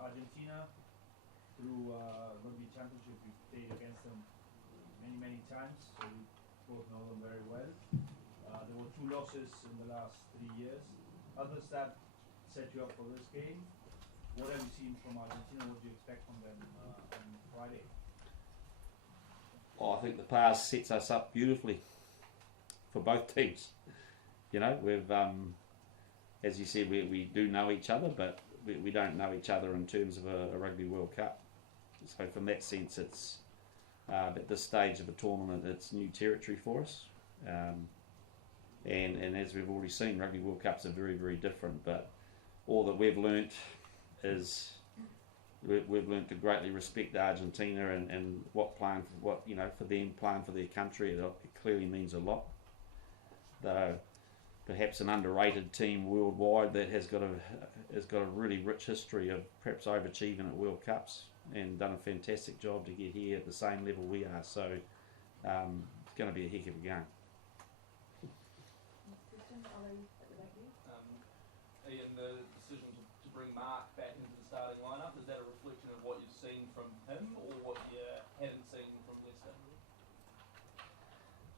Argentina, through rugby championship, we played against them many times, so we both know them very well. There were 2 losses in the last 3 years. How does that set you up for this game? What have you seen from Argentina? What do you expect from them on Friday? Well, I think the past sets us up beautifully for both teams. You know, we've, as you said, we do know each other, but we don't know each other in terms of a Rugby World Cup. So from that sense, it's at this stage of the tournament, it's new territory for us. And as we've already seen, Rugby World Cups are very different. But all that we've learnt is we've learnt to greatly respect Argentina and what playing for for them playing for their country. It clearly means a lot. Though perhaps an underrated team worldwide that has got a really rich history of perhaps overachieving at World Cups and done a fantastic job to get here at the same level we are. So it's going to be a heck of a game. Ian, the decision to bring Mark back into the starting lineup, is that a reflection of what you've seen from him or what you hadn't seen from Leicester?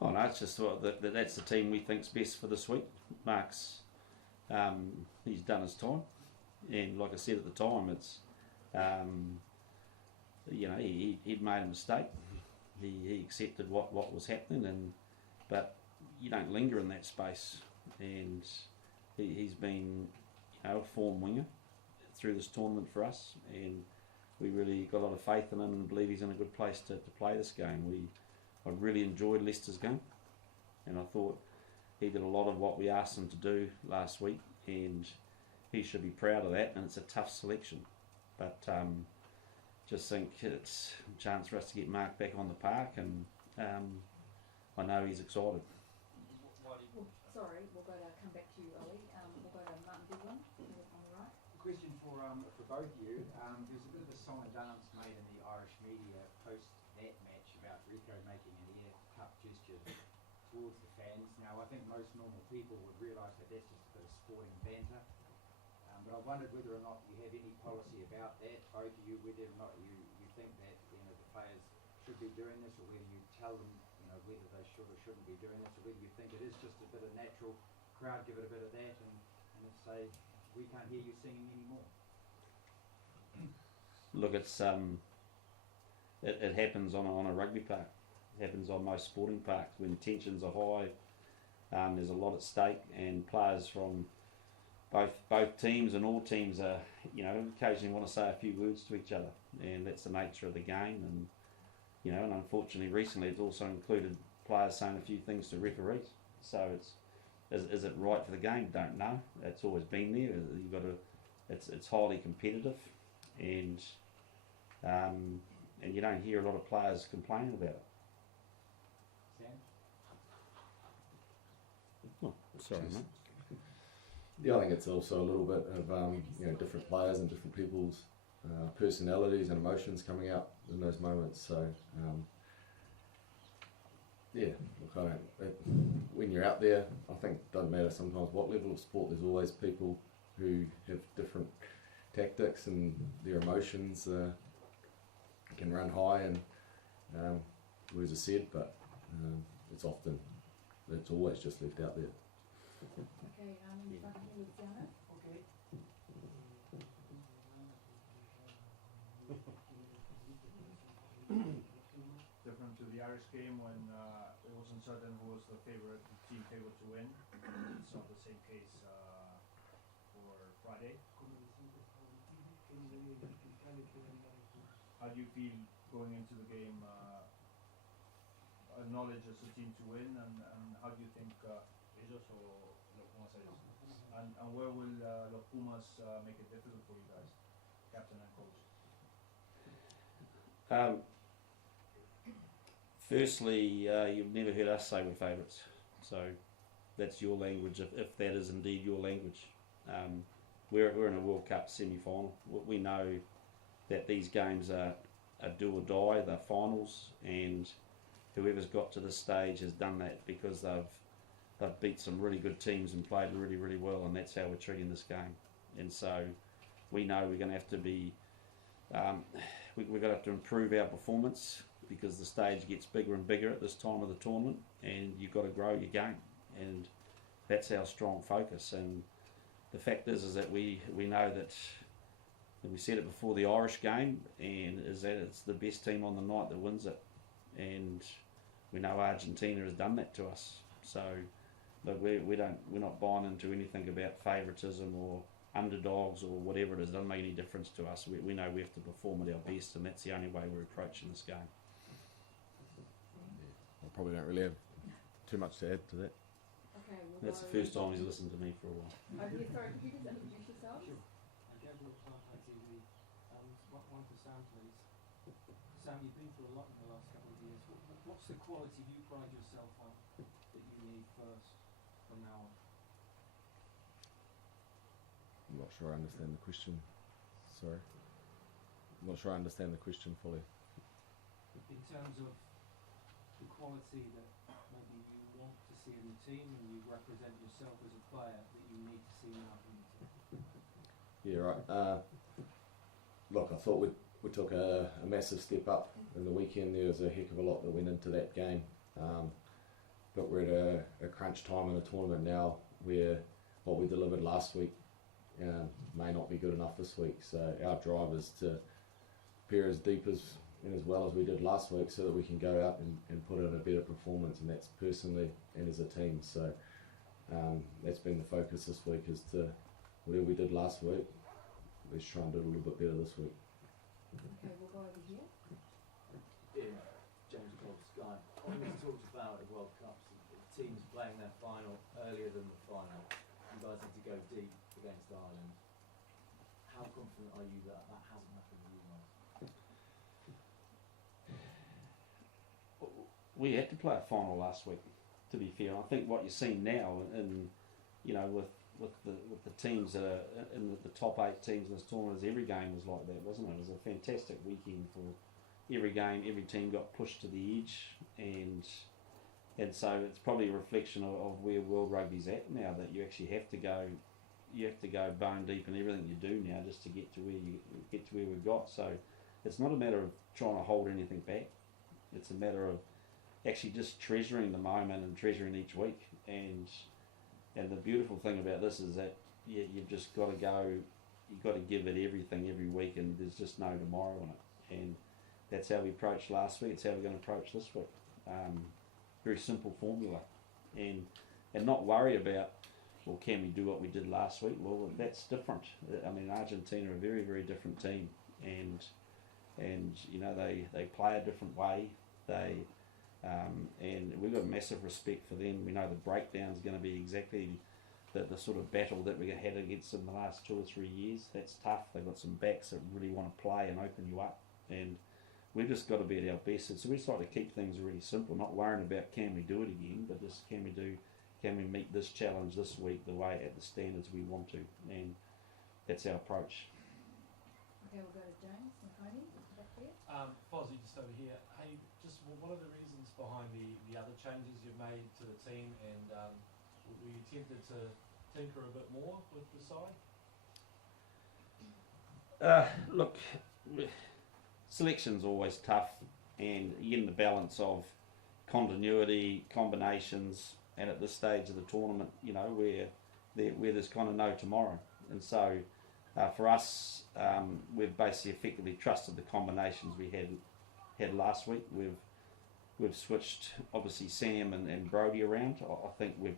Oh no, it's just that's the team we think's best for this week. Mark's he's done his time, and like I said at the time, it's he'd made a mistake. He accepted what was happening, but you don't linger in that space. And he's been a form winger through this tournament for us, and we really got a lot of faith in him and believe he's in a good place to play this game. I really enjoyed Leicester's game, and I thought he did a lot of what we asked him to do last week, and he should be proud of that. And it's a tough selection, but just think it's a chance for us to get Mark back on the park, and I know he's excited. Sorry, we'll come back to you, Ollie. We'll go to Martin Goodwin on the right. Question for both of you. There's a bit of a song and dance made in the Irish media post that match about Rico making an air cup gesture towards the fans. Now, I think most normal people would realise that that's just a bit of sporting banter. But I wondered whether or not you have any policy about that, both of you, whether or not you think that the players should be doing this, or whether you tell them whether they should or shouldn't be doing this, or whether you think it is just a bit of natural crowd, give it a bit of that, and say, we can't hear you singing anymore. Look, it's it happens on a rugby park. It happens on most sporting parks when tensions are high. There's a lot at stake, and players from both teams and all teams are, occasionally want to say a few words to each other, and that's the nature of the game. And and unfortunately recently it's also included players saying a few things to referees. So is it right for the game? Don't know. It's always been there. You've got to. It's highly competitive, and you don't hear a lot of players complaining about it. Sam? Oh, sorry, mate. Yeah, I think it's also a little bit of different players and different people's personalities and emotions coming out in those moments. So look, when you're out there, I think it doesn't matter sometimes what level of sport. There's always people who have different tactics, and their emotions can run high and words are said, but it's always just left out there. Okay, Luciano. Okay. Different to the Irish game when it was uncertain who was the team favourite to win. It's not the same case for Friday. How do you feel going into the game? Knowledge as a team to win, and how do you think ellos o los Pumas and where will los Pumas make it difficult for you guys, captain and coach? Firstly, you've never heard us say we're favourites, so that's your language, if that is indeed your language. We're in a World Cup semi-final. We know that these games are do or die, they're finals, and whoever's got to this stage has done that because they've beat some really good teams and played really well, and that's how we're treating this game. And so we know we're going to have to be, we're going to have to improve our performance because the stage gets bigger and bigger at this time of the tournament, and you've got to grow your game, and that's our strong focus. And the fact is that we know that, and we said it before the Irish game, and is that it's the best team on the night that wins it, and we know Argentina has done that to us. So, look, we're not buying into anything about favouritism or underdogs or whatever it is. It doesn't make any difference to us. We know we have to perform at our best, and that's the only way we're approaching this game. I probably don't really have too much to add to that. Okay, we'll That's go the first time he's listened to me for a while. Oh, yeah, sorry, could you just introduce yourself? Sure. Gabriel Clark, ITV. One for Sam, please. Sam, you've been through a lot in the last couple of years. What's the quality you pride yourself on that you need first from now on? I'm not sure I understand the question. Sorry. I'm not sure I understand the question fully. In terms of the quality that maybe you want to see in the team and you represent yourself as a player that you need to see now from the team. Yeah, right. Look, I thought we took a massive step up in the weekend. There was a heck of a lot that went into that game. But we're at a crunch time in the tournament now where what we delivered last week may not be good enough this week. So our drive is to prepare as deep as and as well as we did last week so that we can go out and put in a better performance, and that's personally and as a team. So that's been the focus this week, is to whatever we did last week, let's try and do it a little bit better this week. Okay, we'll go over here. Yeah, James Cobb, Sky. When we talked about the World Cups, teams playing their final earlier than the final, you guys had to go deep against Ireland. How confident are you that that hasn't happened with you guys? We had to play a final last week, to be fair. I think what you're seeing now, and you know, with the teams that are in the top 8 teams in this tournament, every game was like that, wasn't it? It was a fantastic weekend for every game. Every team got pushed to the edge, and so it's probably a reflection of where world rugby's at now, that you actually have to go bone deep in everything you do now just to get to where we got. So it's not a matter of trying to hold anything back. It's a matter of actually just treasuring the moment and treasuring each week. And the beautiful thing about this is that you've just got to go. You've got to give it everything every week, and there's just no tomorrow on it. And that's how we approached last week. It's how we're going to approach this week. Very simple formula, and not worry about, well, can we do what we did last week? Well, that's different. I mean, Argentina are a very, very different team, and you know, they play a different way. And we've got massive respect for them. We know the breakdown is going to be exactly the sort of battle that we had against them the last 2 or 3 years. That's tough. They've got some backs that really want to play and open you up, and we've just got to be at our best. And so we just like to keep things really simple, not worrying about can we do it again, but just can we meet this challenge this week the way at the standards we want to, and that's our approach. Okay, we'll go to James Mahoney, back there. Fozzie, just over here. Hey, just what are the reasons behind the other changes you've made to the team, and were you tempted to tinker a bit more with the side? Look, selection's always tough, and you're in the balance of continuity, combinations, and at this stage of the tournament, you know, where there's kind of no tomorrow. And so for us, we've basically effectively trusted the combinations we had last week. We've switched obviously Sam and Brody around. I think we've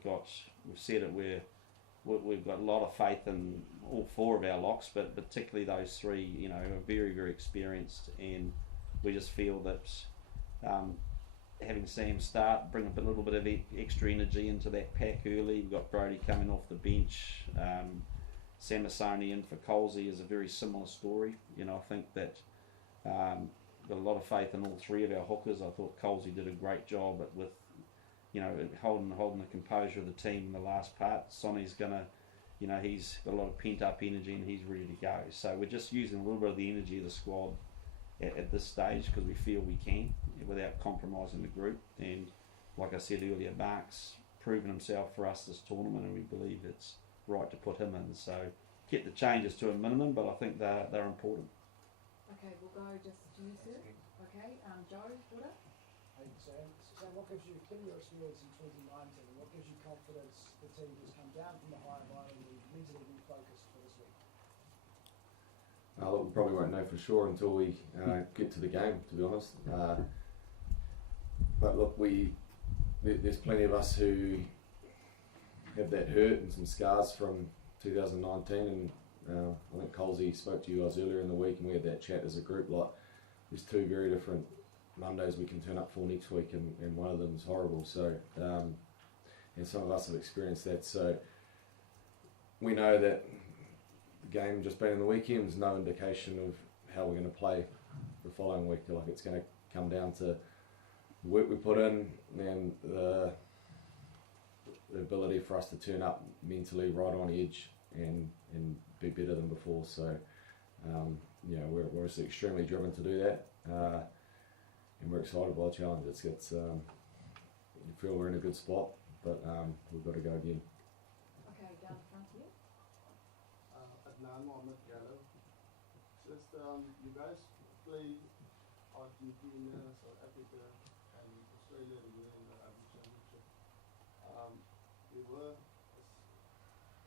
said it, we've got a lot of faith in all 4 of our locks, but particularly those 3, you know, are very, very experienced, and we just feel that having Sam start, bring a little bit of extra energy into that pack early. We've got Brody coming off the bench. Samasoni in for Colsey is a very similar story. You know, I think that got a lot of faith in all 3 of our hookers. I thought Colsey did a great job with, you know, holding the composure of the team in the last part. Sonny's gonna, you know, he's got a lot of pent up energy and he's ready to go. So we're just using a little bit of the energy of the squad at this stage because we feel we can without compromising the group. And like I said earlier, Mark's proven himself for us this tournament, and we believe it's right to put him in. So kept the changes to a minimum, but I think they're important. Okay, we'll go just to you, sir. Okay, Joe Woodard. Hey Sam, what gives you, given your experience in 2019, what gives you confidence the team has come down from the high line and is mentally refocused for this week? Look, we probably won't know for sure until we get to the game, to be honest. But look, there's plenty of us who have that hurt and some scars from 2019, and I think Colsey spoke to you guys earlier in the week, and we had that chat as a group. Like, there's two very different Mondays we can turn up for next week, and one of them is horrible. So, and some of us have experienced that. So, we know that the game just being in the weekend is no indication of how we're going to play the following week. Like, it's going to come down to the work we put in and the ability for us to turn up mentally right on edge and be better than before. So, we're obviously extremely driven to do that, and we're excited by the challenge. It's we feel we're in a good spot, but we've got to go again. Okay, down the front here. Adnan Mohammed Gallo. Just you guys play Argentina, South Africa, and Australia together in the rugby championship. We were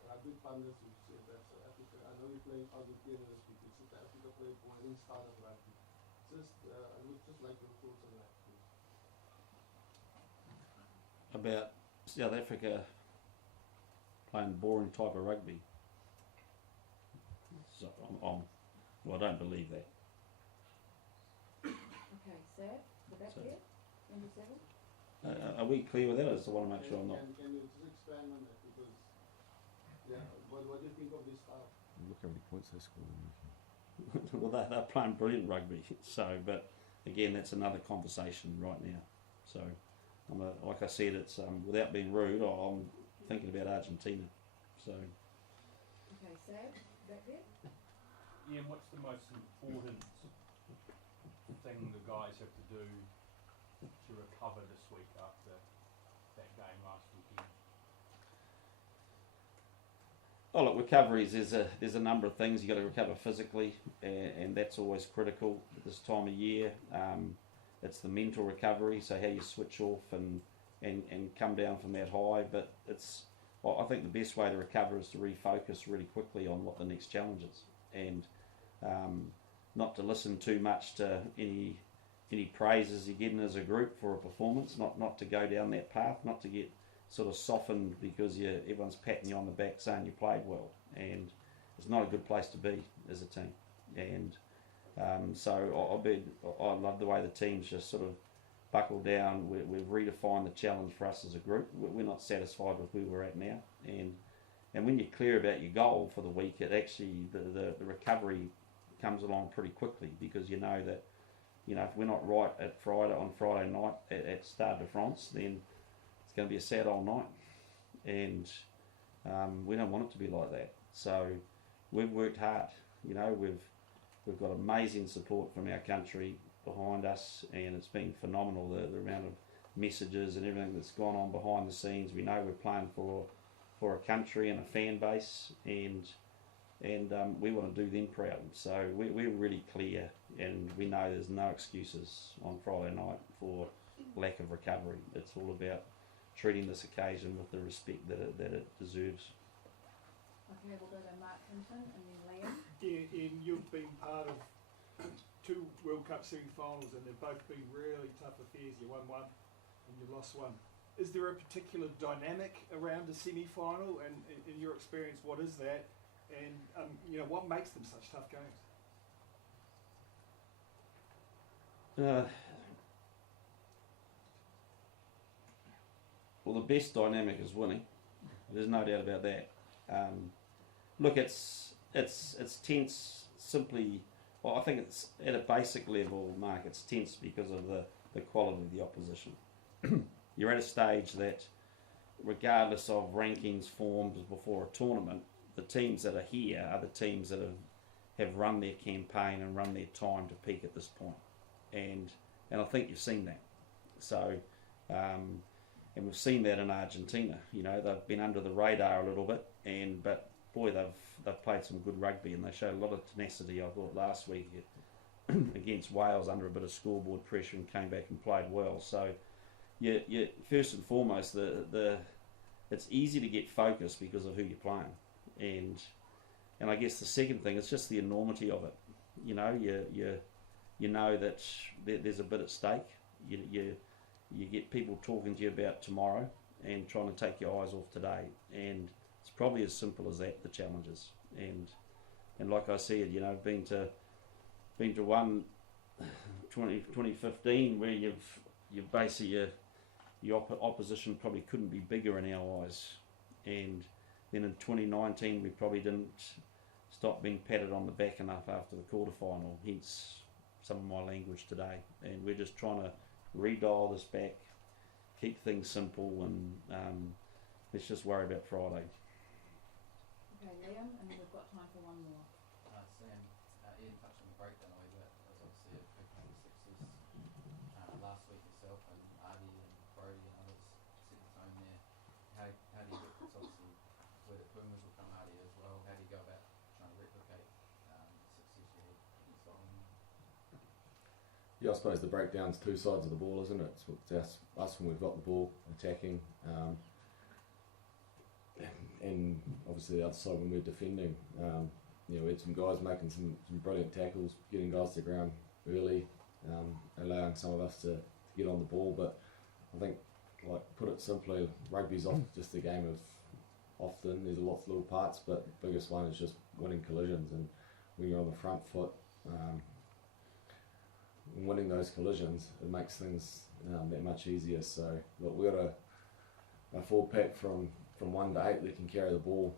rugby pundits who said that South Africa. I know you're playing Argentina this week. South Africa played boiling style of rugby. I would just like your thoughts on that, please. About South Africa playing boring type of rugby. So I don't believe that. Okay, Sab, the back So- there, number 7. Are we clear with that? I just want to make sure I'm not. Can you just expand on that? Because, what do you think of this style? Look how many points they scored. Well, they're playing brilliant rugby. So, but again, that's another conversation right now. So, like I said, it's without being rude, I'm thinking about Argentina. So, Okay, Sab, back there. Ian, what's the most important thing the guys have to do to recover this week after that game last weekend? oh look, recoveries. There's a number of things you got to recover physically, and that's always critical at this time of year. It's the mental recovery, so how you switch off and come down from that high. But I think the best way to recover is to refocus really quickly on what the next challenge is, and not to listen too much to any praises you're getting as a group for a performance. Not to go down that path. Not to get sort of softened because everyone's patting you on the back saying you played well, and it's not a good place to be as a team. And so I love the way the team's just sort of buckled down. We've redefined the challenge for us as a group. We're not satisfied with where we're at now, and when you're clear about your goal for the week, it actually the recovery comes along pretty quickly, because you know that if we're not right on Friday night at Stade de France, then it's going to be a sad old night, and we don't want it to be like that. So we've worked hard. We've got amazing support from our country behind us, and it's been phenomenal, the amount of messages and everything that's gone on behind the scenes. We know we're playing for a country and a fan base, and we want to do them proud. So we're really clear, and we know there's no excuses on Friday night for lack of recovery. It's all about treating this occasion with the respect that it deserves. Okay, we'll go to Mark Hinton and then Liam. Ian, you've been part of 2 World Cup semi-finals, and they've both been really tough affairs. You won one and you lost one. Is there a particular dynamic around a semi-final, and in your experience, what is that? And what makes them such tough games? Well, the best dynamic is winning. There's no doubt about that. Look, it's tense simply. Well, I think it's at a basic level, Mark. It's tense because of the quality of the opposition. You're at a stage that, regardless of rankings formed before a tournament, the teams that are here are the teams that have run their campaign and run their time to peak at this point, and I think you've seen that. So, and we've seen that in Argentina. They've been under the radar a little bit, but boy, they've played some good rugby, and they showed a lot of tenacity. I thought last week against Wales under a bit of scoreboard pressure and came back and played well. So, yeah, first and foremost, it's easy to get focused because of who you're playing, and I guess the second thing is just the enormity of it. You know, you know that there's a bit at stake. You get people talking to you about tomorrow and trying to take your eyes off today, and it's probably as simple as that, the challenges. And like I said, you know, been to one 2015 where you've basically your opposition probably couldn't be bigger in our eyes, and then in 2019 we probably didn't stop being patted on the back enough after the quarterfinal, hence some of my language today. And we're just trying to redial this back, keep things simple, and let's just worry about Friday. Okay, Liam, and then we've got time for one more. Sam, Ian touched on the breakdown a wee bit. There was obviously a big success last week yourself, and Artie and Brody and others set the tone there. How do you get this, obviously, where the Pumas will come Artie as well? How do you go about trying to replicate success you had against Ireland? Yeah, I suppose the breakdown's two sides of the ball, isn't it? It's us when we've got the ball attacking, and obviously the other side when we're defending. You know, we had some guys making some brilliant tackles, getting guys to the ground early, allowing some of us to get on the ball. But I think, like, put it simply, rugby's just a game of often. There's lots of little parts, but the biggest one is just winning collisions. And when you're on the front foot, winning those collisions, it makes things that much easier. So look, we've got a full pack from 1 to 8 that can carry the ball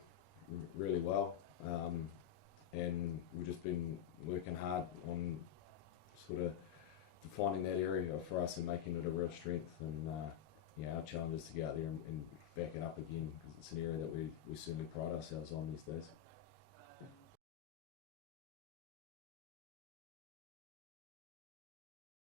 really well, and we've just been working hard on sort of defining that area for us and making it a real strength. And yeah, our challenge is to get out there and back it up again, because it's an area that we certainly pride ourselves on these days.